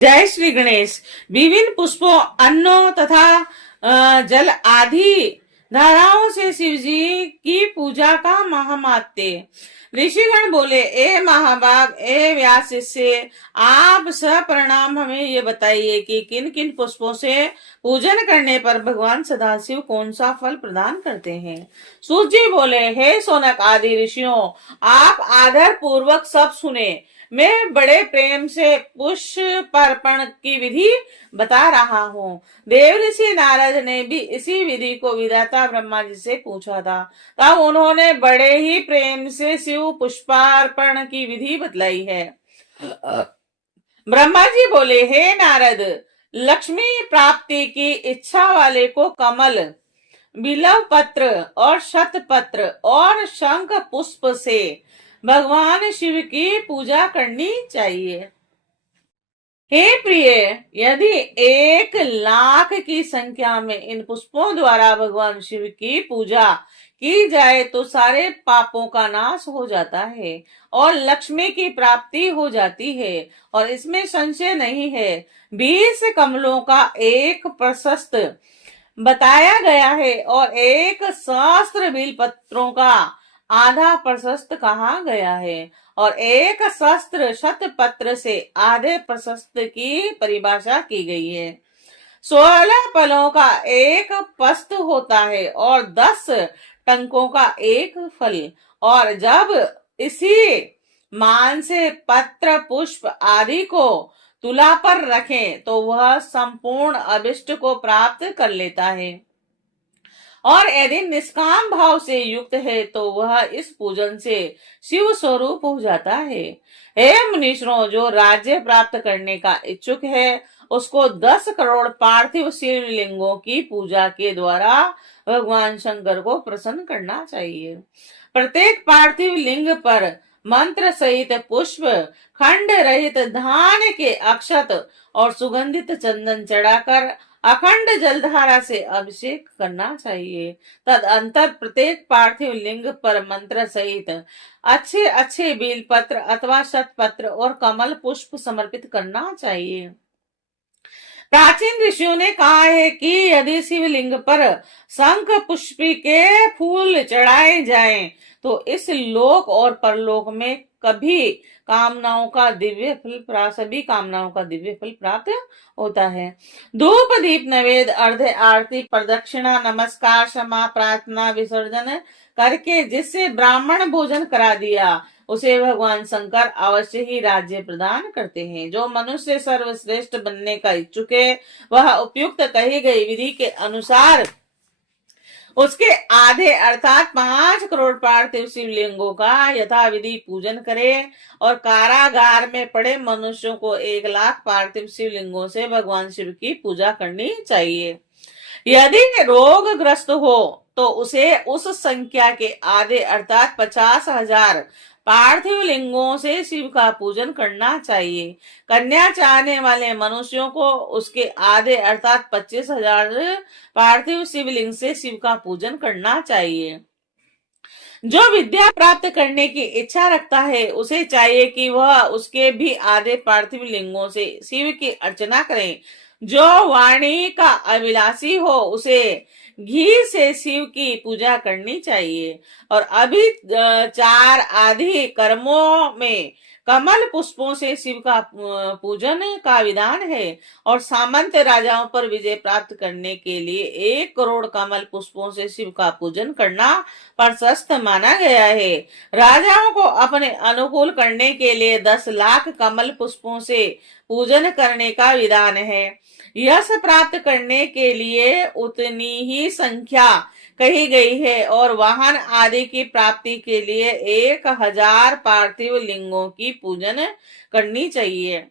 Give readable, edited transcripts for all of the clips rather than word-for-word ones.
जय श्री गणेश। विभिन्न पुष्पों, अन्नों तथा जल आदि धाराओं से शिव जी की पूजा का महात्म्य। ऋषिगण बोले, ए महाभाग, ए व्यास शिष्य, आप सप्रणाम हमें ये बताइए कि किन किन पुष्पों से पूजन करने पर भगवान सदाशिव कौन सा फल प्रदान करते हैं। सूत जी बोले, हे सोनक आदि ऋषियों, आप आदर पूर्वक सब सुने। मैं बड़े प्रेम से पुष्पार्पण की विधि बता रहा हूँ। देव ऋषि नारद ने भी इसी विधि को विधाता ब्रह्मा जी से पूछा था। तब उन्होंने बड़े ही प्रेम से शिव पुष्पार्पण की विधि बतलाई है। ब्रह्मा जी बोले, हे नारद, लक्ष्मी प्राप्ति की इच्छा वाले को कमल, बिलव पत्र और शतपत्र और शंख पुष्प से भगवान शिव की पूजा करनी चाहिए। हे प्रिय, यदि 1,00,000 की संख्या में इन पुष्पों द्वारा भगवान शिव की पूजा की जाए तो सारे पापों का नाश हो जाता है और लक्ष्मी की प्राप्ति हो जाती है, और इसमें संशय नहीं है। 20 कमलों का एक प्रशस्त बताया गया है और 1 सहस्त्र बिल पत्रों का आधा प्रशस्त कहा गया है, और 1 सहस्त्र शत पत्र से आधे प्रशस्त की परिभाषा की गई है। 16 फलों का एक पस्त होता है और 10 टंकों का एक फल, और जब इसी मान से पत्र पुष्प आदि को तुला पर रखें तो वह संपूर्ण अभिष्ट को प्राप्त कर लेता है, और यदि निष्काम भाव से युक्त है तो वह इस पूजन से शिव स्वरूप हो जाता है। हे मुनीश्वरों, जो राज्य प्राप्त करने का इच्छुक है उसको 10 करोड़ पार्थिव शिवलिंगों की पूजा के द्वारा भगवान शंकर को प्रसन्न करना चाहिए। प्रत्येक पार्थिव लिंग पर मंत्र सहित पुष्प, खंड रहित धान के अक्षत और सुगंधित चंदन चढ़ाकर अखंड जलधारा से अभिषेक करना चाहिए। तदंतर प्रत्येक पार्थिव लिंग पर मंत्र सहित अच्छे अच्छे बेलपत्र अथवा शतपत्र और कमल पुष्प समर्पित करना चाहिए। प्राचीन ऋषियों ने कहा है कि यदि शिवलिंग पर शंख पुष्पी के फूल चढ़ाए जाएं तो इस लोक और परलोक में सभी कामनाओं का दिव्य फल प्राप्त होता है। धूप दीप नैवेद्य, अर्घ आरती, प्रदक्षिणा, नमस्कार, क्षमा प्रार्थना, विसर्जन करके जिससे ब्राह्मण भोजन करा दिया उसे भगवान शंकर अवश्य ही राज्य प्रदान करते हैं। जो मनुष्य सर्वश्रेष्ठ बनने का इच्छुक है वह उपयुक्त कही गई विधि के अनुसार उसके आधे अर्थात 5 करोड़ पार्थिव शिवलिंगों का यथाविधि पूजन करे, और कारागार में पड़े मनुष्यों को 1,00,000 पार्थिव शिवलिंगों से भगवान शिव की पूजा करनी चाहिए। यदि रोगग्रस्त हो तो उसे उस संख्या के आधे अर्थात 50,000 पार्थिव लिंगों से शिव का पूजन करना चाहिए। कन्या चाहने वाले मनुष्यों को उसके आधे अर्थात 25,000 पार्थिव शिवलिंग से शिव का पूजन करना चाहिए। जो विद्या प्राप्त करने की इच्छा रखता है उसे चाहिए कि वह उसके भी आधे पार्थिव लिंगों से शिव की अर्चना करे। जो वाणी का अभिलाषी हो उसे घी से शिव की पूजा करनी चाहिए। और अभी 4 आदि कर्मों में कमल पुष्पों से शिव का पूजन का विधान है, और सामंत राजाओं पर विजय प्राप्त करने के लिए 1 करोड़ कमल पुष्पों से शिव का पूजन करना प्रशस्त माना गया है। राजाओं को अपने अनुकूल करने के लिए 10 लाख कमल पुष्पों से पूजन करने का विधान है। यश प्राप्त करने के लिए उतनी ही संख्या कही गई है, और वाहन आदि की प्राप्ति के लिए 1,000 पार्थिव लिंगों की पूजन करनी चाहिए।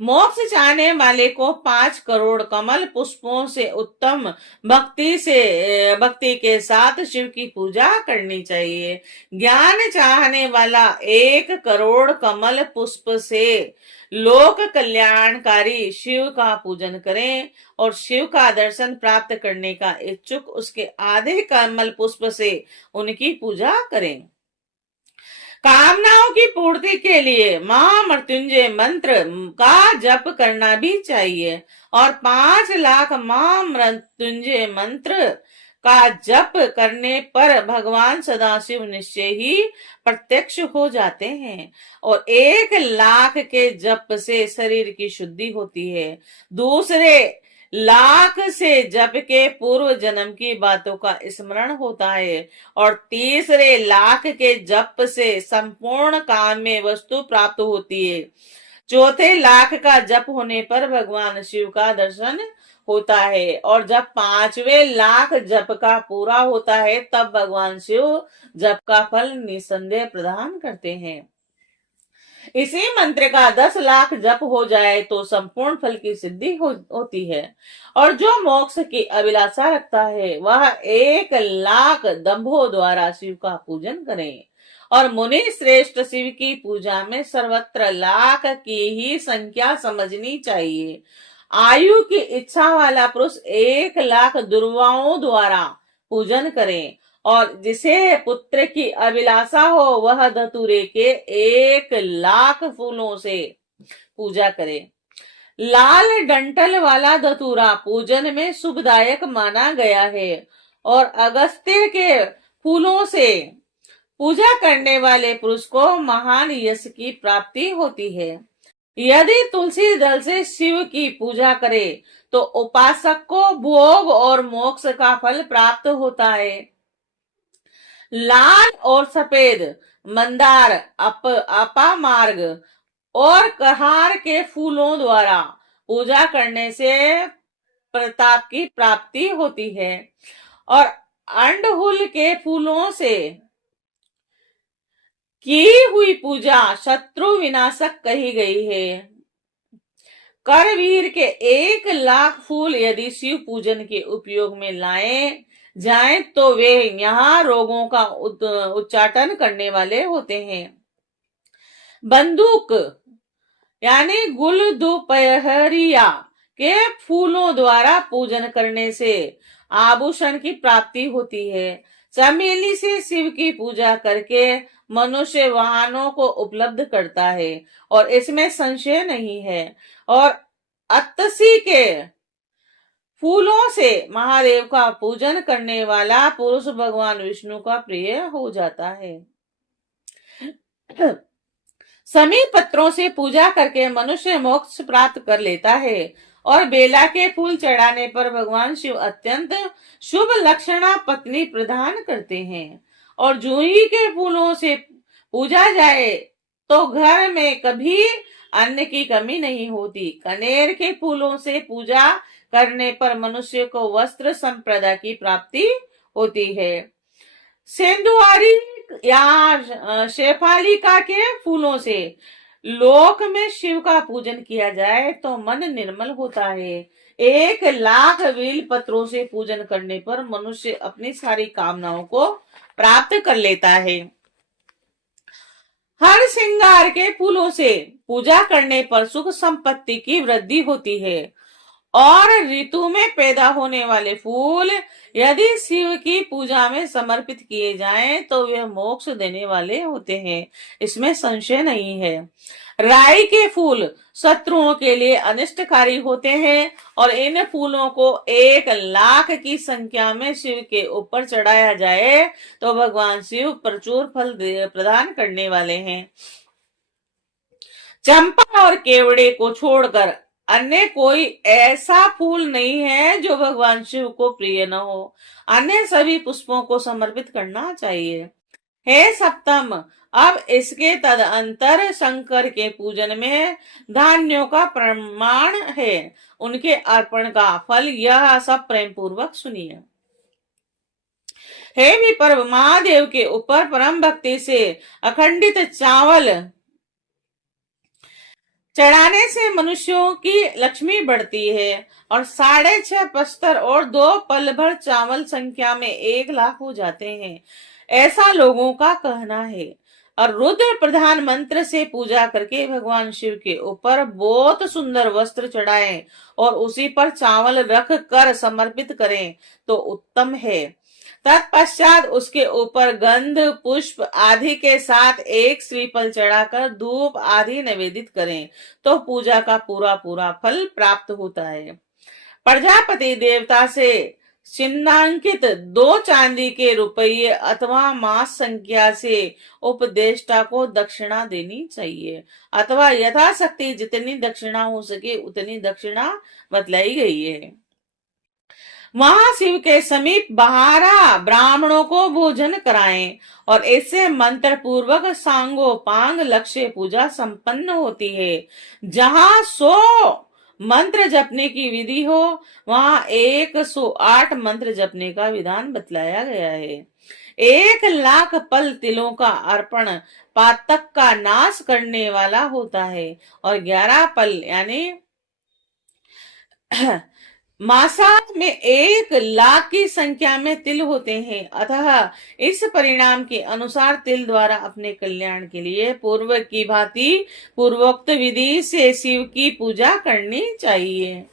मोक्ष चाहने वाले को 5 करोड़ कमल पुष्पों से उत्तम भक्ति के साथ शिव की पूजा करनी चाहिए। ज्ञान चाहने वाला 1 करोड़ कमल पुष्प से लोक कल्याणकारी शिव का पूजन करें, और शिव का दर्शन प्राप्त करने का इच्छुक उसके आधे कमल पुष्प से उनकी पूजा करें। कामनाओं की पूर्ति के लिए महामृत्युंजय मंत्र का जप करना भी चाहिए और 5 लाख महामृत्युंजय मंत्र का जप करने पर भगवान सदाशिव निश्चय ही प्रत्यक्ष हो जाते हैं और 1 लाख के जप से शरीर की शुद्धि होती है। दूसरे लाख से जप के पूर्व जन्म की बातों का स्मरण होता है और तीसरे लाख के जप से संपूर्ण काम में वस्तु प्राप्त होती है। चौथे लाख का जप होने पर भगवान शिव का दर्शन होता है और जब 5वें लाख जप का पूरा होता है तब भगवान शिव जप का फल निसंदेह प्रदान करते हैं। इसी मंत्र का 10 लाख जप हो जाए तो संपूर्ण फल की सिद्धि होती है और जो मोक्ष की अभिलाषा रखता है वह 1 लाख दंभों द्वारा शिव का पूजन करे और मुनि श्रेष्ठ शिव की पूजा में सर्वत्र लाख की ही संख्या समझनी चाहिए। आयु की इच्छा वाला पुरुष 1 लाख दुर्वाओं द्वारा पूजन करे और जिसे पुत्र की अभिलाषा हो वह धतूरे के 1 लाख फूलों से पूजा करे। लाल डंटल वाला धतूरा पूजन में शुभदायक माना गया है और अगस्त्य के फूलों से पूजा करने वाले पुरुष को महान यश की प्राप्ति होती है। यदि तुलसी दल से शिव की पूजा करे तो उपासक को भोग और मोक्ष का फल प्राप्त होता है। लाल और सफेद मंदार, अपामार्ग और कहार के फूलों द्वारा पूजा करने से प्रताप की प्राप्ति होती है और अंडहुल के फूलों से की हुई पूजा शत्रु विनाशक कही गई है। करवीर के 1 लाख फूल यदि शिव पूजन के उपयोग में लाए जाएं तो वे यहाँ रोगों का उच्चाटन करने वाले होते हैं। बंदूक यानी गुल दोपहरिया के फूलों द्वारा पूजन करने से आभूषण की प्राप्ति होती है। चमेली से शिव की पूजा करके मनुष्य वाहनों को उपलब्ध करता है और इसमें संशय नहीं है और अत्तसी के फूलों से महादेव का पूजन करने वाला पुरुष भगवान विष्णु का प्रिय हो जाता है। समी पत्रों से पूजा करके मनुष्य मोक्ष प्राप्त कर लेता है और बेला के फूल चढ़ाने पर भगवान शिव अत्यंत शुभ लक्षणा पत्नी प्रदान करते हैं और जूही के फूलों से पूजा जाए तो घर में कभी अन्न की कमी नहीं होती। कनेर के फूलों से पूजा करने पर मनुष्य को वस्त्र संपदा की प्राप्ति होती है। सेंधुआरी या शेफालिका के फूलों से लोक में शिव का पूजन किया जाए तो मन निर्मल होता है। 1 लाख बेल पत्रों से पूजन करने पर मनुष्य अपनी सारी कामनाओं को प्राप्त कर लेता है। हर श्रृंगार के फूलों से पूजा करने पर सुख संपत्ति की वृद्धि होती है और ऋतु में पैदा होने वाले फूल यदि शिव की पूजा में समर्पित किए जाएं तो वे मोक्ष देने वाले होते हैं, इसमें संशय नहीं है। राई के फूल शत्रुओं के लिए अनिष्टकारी होते हैं और इन फूलों को 1 लाख की संख्या में शिव के ऊपर चढ़ाया जाए तो भगवान शिव प्रचुर फल प्रदान करने वाले हैं। चंपा और केवड़े को छोड़कर अन्य कोई ऐसा फूल नहीं है जो भगवान शिव को प्रिय न हो। अन्य सभी पुष्पों को समर्पित करना चाहिए। हे सप्तम, अब इसके तदंतर शंकर के पूजन में धान्यों का प्रमाण है। उनके अर्पण का फल यह सब प्रेम पूर्वक सुनिए। हे विपर्व, महादेव के ऊपर परम भक्ति से अखंडित चावल चढ़ाने से मनुष्यों की लक्ष्मी बढ़ती है और 6.5 प्रस्तर और 2 पल भर चावल संख्या में 1 लाख हो जाते हैं, ऐसा लोगों का कहना है। और रुद्र प्रधान मंत्र से पूजा करके भगवान शिव के ऊपर बहुत सुंदर वस्त्र चढ़ाएं और उसी पर चावल रख कर समर्पित करें तो उत्तम है। तत्पश्चात उसके ऊपर गंध पुष्प आदि के साथ एक श्रीफल चढ़ाकर धूप आदि निवेदित करें तो पूजा का पूरा पूरा फल प्राप्त होता है। प्रजापति देवता से चिन्हांकित 2 चांदी के रुपये अथवा मास संख्या से उपदेष्टा को दक्षिणा देनी चाहिए, अथवा यथाशक्ति जितनी दक्षिणा हो सके उतनी दक्षिणा बतलाई गई है। महाशिव के समीप 12 ब्राह्मणों को भोजन कराएं और इससे मंत्र पूर्वक सांगोपांग लक्ष्य पूजा संपन्न होती है। जहां 100 मंत्र जपने की विधि हो वहां 108 मंत्र जपने का विधान बतलाया गया है। 1,00,000 पल तिलों का अर्पण पातक का नाश करने वाला होता है और 11 पल यानी मासा में 1,00,000 की संख्या में तिल होते हैं। अतः इस परिणाम के अनुसार तिल द्वारा अपने कल्याण के लिए पूर्व की भांति पूर्वोक्त विधि से शिव की पूजा करनी चाहिए।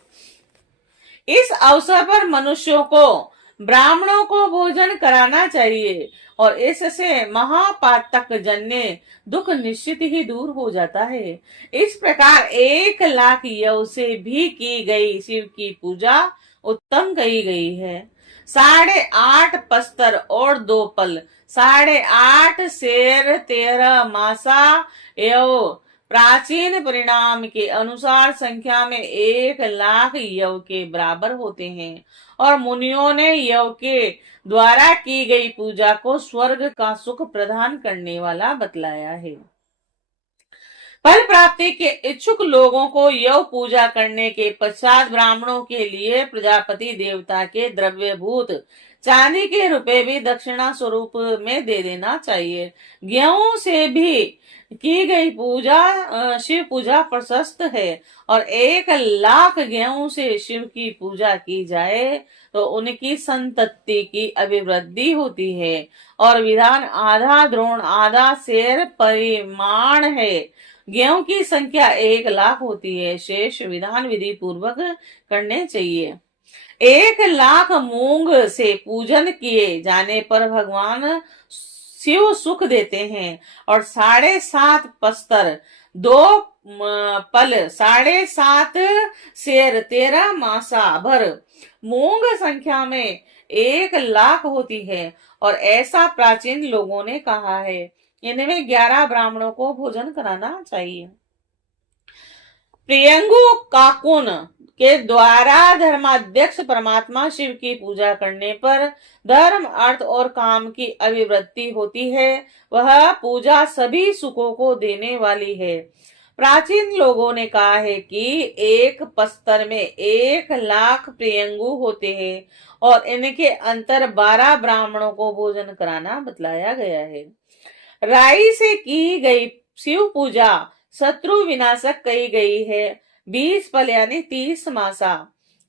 इस अवसर पर मनुष्यों को ब्राह्मणों को भोजन कराना चाहिए और इससे महापातक जन्य दुख निश्चित ही दूर हो जाता है। इस प्रकार 1,00,000 यव से भी की गई शिव की पूजा उत्तम कही गई है। 8.5 पस्तर और 2 पल, 8.5 शेर, 13 मासा यव प्राचीन परिणाम के अनुसार संख्या में 1,00,000 यव के बराबर होते हैं और मुनियों ने यव के द्वारा की गई पूजा को स्वर्ग का सुख प्रदान करने वाला बतलाया है। फल प्राप्ति के इच्छुक लोगों को यव पूजा करने के पश्चात ब्राह्मणों के लिए प्रजापति देवता के द्रव्यभूत चांदी के रुपए भी दक्षिणा स्वरूप में दे देना चाहिए। गेहूं से भी की गई पूजा शिव पूजा प्रशस्त है और 1,00,000 गेहूं से शिव की पूजा की जाए तो उनकी संतति की अभिवृद्धि होती है और विधान आधा द्रोण आधा शेर परिमाण है। गेहूं की संख्या 1,00,000 होती है, शेष विधान विधि पूर्वक करने चाहिए। 1,00,000 मूंग से पूजन किए जाने पर भगवान शिव सुख देते हैं और 7.5 पस्तर, 2 पल, 7.5 शेर, 13 मासा भर मूंग संख्या में 1,00,000 होती है और ऐसा प्राचीन लोगों ने कहा है। इनमें 11 ब्राह्मणों को भोजन कराना चाहिए। प्रियंगु काकुन के द्वारा धर्माध्यक्ष परमात्मा शिव की पूजा करने पर धर्म अर्थ और काम की अभिवृद्धि होती है। वह पूजा सभी सुखों को देने वाली है। प्राचीन लोगों ने कहा है कि एक पस्तर में 1,00,000 प्रियंगु होते हैं और इनके अंतर 12 ब्राह्मणों को भोजन कराना बतलाया गया है। राई से की गई शिव पूजा शत्रु विनाशक कही गई है। 20 पल यानी 30 मासा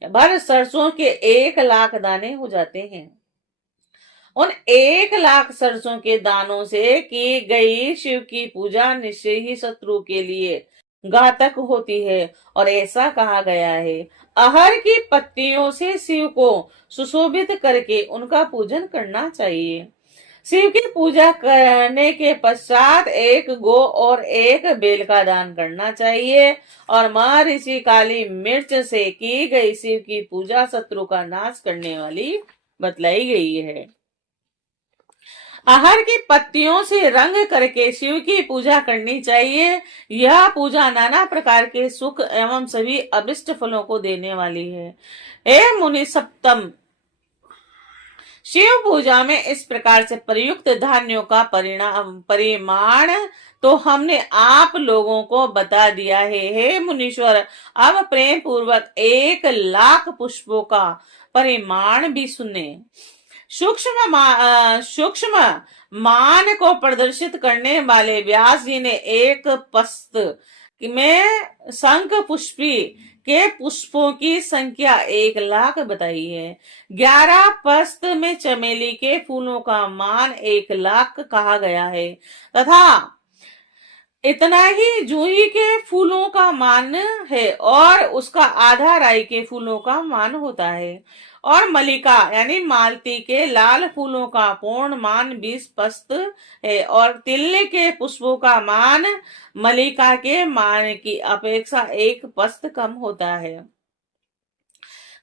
भर सरसों के 1,00,000 दाने हो जाते हैं। उन 1,00,000 सरसों के दानों से की गई शिव की पूजा निश्चय ही शत्रु के लिए घातक होती है और ऐसा कहा गया है। अरहर की पत्तियों से शिव को सुशोभित करके उनका पूजन करना चाहिए। शिव की पूजा करने के पश्चात 1 गो और 1 बेल का दान करना चाहिए और महर्षि काली मिर्च से की गई शिव की पूजा शत्रु का नाश करने वाली बतलाई गई है। अरहर की पत्तियों से रंग करके शिव की पूजा करनी चाहिए। यह पूजा नाना प्रकार के सुख एवं सभी अभिष्ट फलों को देने वाली है। हे मुनि सप्तम, शिव पूजा में इस प्रकार से प्रयुक्त धान्यों का परिमाण तो हमने आप लोगों को बता दिया है। हे मुनीश्वर, अब प्रेम पूर्वक 1,00,000 पुष्पों का परिमाण भी सुने। सूक्ष्म मान को प्रदर्शित करने वाले व्यास जी ने एक पस्त में शंख पुष्पी के पुष्पों की संख्या 1,00,000 बताई है। 11 पस्त में चमेली के फूलों का मान 1,00,000 कहा गया है तथा इतना ही जूही के फूलों का मान है और उसका आधा राई के फूलों का मान होता है। और मलिका यानी मालती के लाल फूलों का पूर्ण मान 20 पस्त है और तिल्ले के पुष्पों का मान मलिका के मान की अपेक्षा 1 पस्त कम होता है।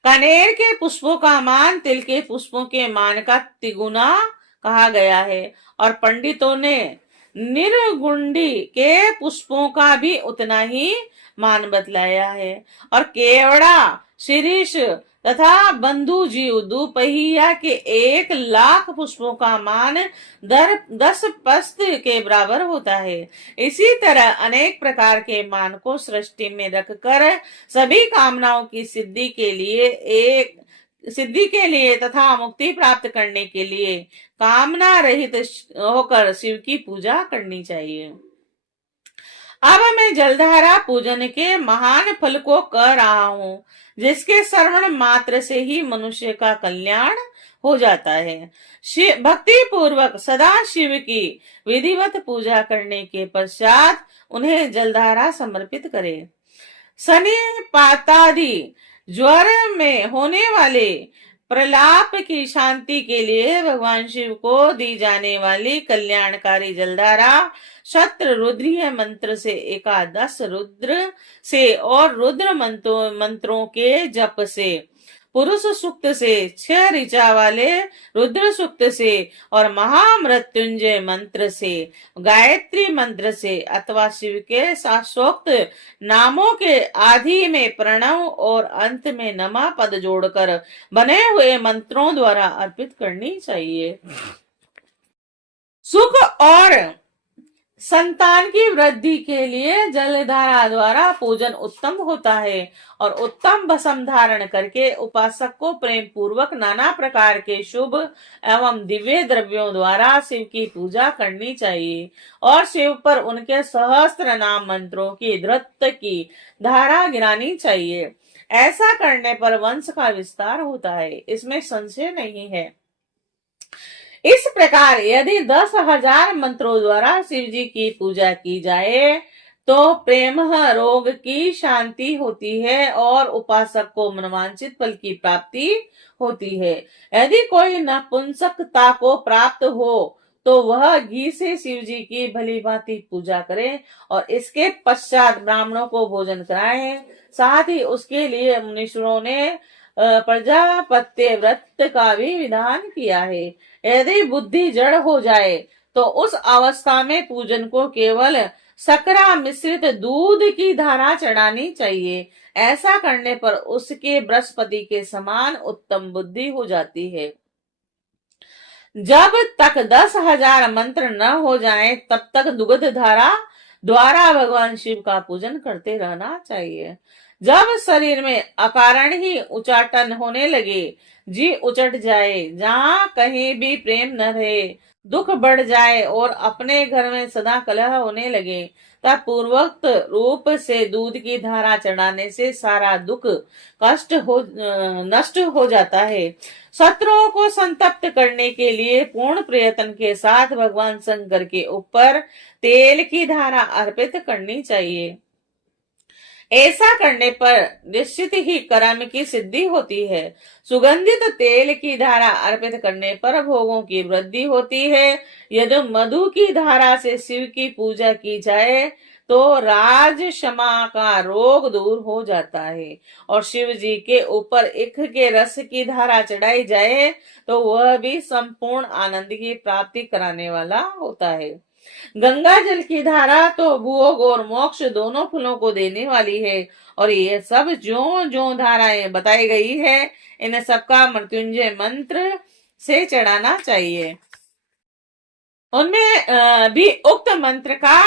कनेर के पुष्पों का मान तिल के पुष्पों के मान का तिगुना कहा गया है और पंडितों ने निर्गुंडी के पुष्पों का भी उतना ही मान बतलाया है। और केवड़ा, शिरीष तथा बंधु जीव दुपहिया के 1 लाख पुष्पों का मान 10 पस्त के बराबर होता है। इसी तरह अनेक प्रकार के मान को सृष्टि में रखकर सभी कामनाओं की सिद्धि के लिए तथा मुक्ति प्राप्त करने के लिए कामना रहित होकर शिव की पूजा करनी चाहिए। अब मैं जलधारा पूजन के महान फल को कह रहा हूँ, जिसके श्रवण मात्र से ही मनुष्य का कल्याण हो जाता है। भक्ति पूर्वक सदा शिव की विधिवत पूजा करने के पश्चात उन्हें जलधारा समर्पित करें। शनि पातादि ज्वर में होने वाले प्रलाप की शांति के लिए भगवान शिव को दी जाने वाली कल्याणकारी जलधारा शत्र रुद्रीय मंत्र से 11 रुद्र से और रुद्र मंत्रों के जप से, पुरुष सूक्त से 6 ऋचा वाले रुद्र सूक्त से और महामृत्युंजय मंत्र से, गायत्री मंत्र से अथवा शिव के शास्त्रोक्त नामों के आदि में प्रणव और अंत में नमा पद जोड़कर बने हुए मंत्रों द्वारा अर्पित करनी चाहिए। सुख और संतान की वृद्धि के लिए जलधारा द्वारा पूजन उत्तम होता है और उत्तम भस्म धारण करके उपासक को प्रेम पूर्वक नाना प्रकार के शुभ एवं दिव्य द्रव्यों द्वारा शिव की पूजा करनी चाहिए और शिव पर उनके सहस्त्र नाम मंत्रों की धृत की धारा गिरानी चाहिए। ऐसा करने पर वंश का विस्तार होता है, इसमें संशय नहीं है। इस प्रकार यदि 10,000 मंत्रों द्वारा शिव जी की पूजा की जाए तो प्रेम रोग की शांति होती है और उपासक को मनवांछित फल की प्राप्ति होती है। यदि कोई नपुंसकता को प्राप्त हो तो वह घी से शिव जी की भली भांति पूजा करे और इसके पश्चात ब्राह्मणों को भोजन कराए। साथ ही उसके लिए मुनीश्वरों ने प्रजापत्य व्रत का भी विधान किया है। यदि बुद्धि जड़ हो जाए तो उस अवस्था में पूजन को केवल सकरा मिश्रित दूध की धारा चढ़ानी चाहिए। ऐसा करने पर उसके बृहस्पति के समान उत्तम बुद्धि हो जाती है। जब तक 10,000 मंत्र न हो जाएं, तब तक दुग्ध धारा द्वारा भगवान शिव का पूजन करते रहना चाहिए। जब शरीर में अकारण ही उचाटन होने लगे, जी उचट जाए, जहाँ कहीं भी प्रेम न रहे, दुख बढ़ जाए और अपने घर में सदा कलह होने लगे, तब पूर्वोक्त रूप से दूध की धारा चढ़ाने से सारा दुख नष्ट हो जाता है। शत्रुओं को संतप्त करने के लिए पूर्ण प्रयत्न के साथ भगवान शंकर के ऊपर तेल की धारा अर्पित करनी चाहिए। ऐसा करने पर निश्चित ही कर्म की सिद्धि होती है। सुगंधित तेल की धारा अर्पित करने पर भोगों की वृद्धि होती है। यदि मधु की धारा से शिव की पूजा की जाए तो राज क्षमा का रोग दूर हो जाता है और शिव जी के ऊपर इख के रस की धारा चढ़ाई जाए तो वह भी संपूर्ण आनंद की प्राप्ति कराने वाला होता है। गंगा जल की धारा तो भोग और मोक्ष दोनों फलों को देने वाली है और ये सब जो जो धाराएं बताई गई है, इन सबका मृत्युंजय मंत्र से चढ़ाना चाहिए। उनमें भी उक्त मंत्र का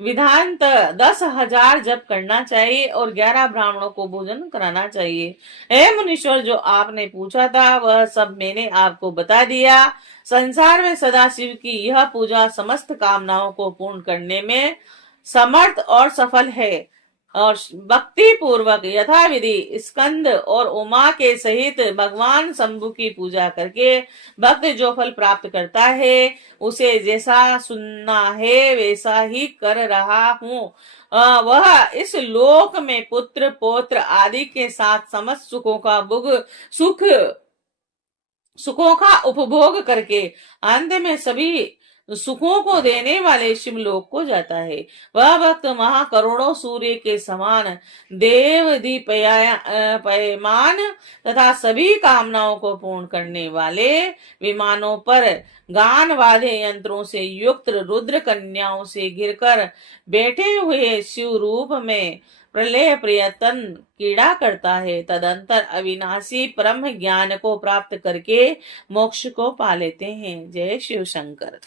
विधान 10,000 जप करना चाहिए और 11 ब्राह्मणों को भोजन कराना चाहिए। हे मुनीश्वर, जो आपने पूछा था वह सब मैंने आपको बता दिया। संसार में सदाशिव की यह पूजा समस्त कामनाओं को पूर्ण करने में समर्थ और सफल है। और भक्ति पूर्वक यथाविधि स्कंद और उमा के सहित भगवान शंभु की पूजा करके भक्त जो फल प्राप्त करता है उसे जैसा सुनना है वैसा ही कर रहा हूँ। वह इस लोक में पुत्र पौत्र आदि के साथ समस्त सुखों का उपभोग करके अंत में सभी सुखों को देने वाले शिवलोक को जाता है। वह भक्त महाकरोड़ों सूर्य के समान देव दीप्यमान तथा सभी कामनाओं को पूर्ण करने वाले विमानों पर गान वाले यंत्रों से युक्त रुद्र कन्याओं से घिरकर बैठे हुए शिव रूप में प्रलय प्रयत्न कीड़ा करता है। तदंतर अविनाशी परम ज्ञान को प्राप्त करके मोक्ष को पा लेते हैं। जय शिव शंकर।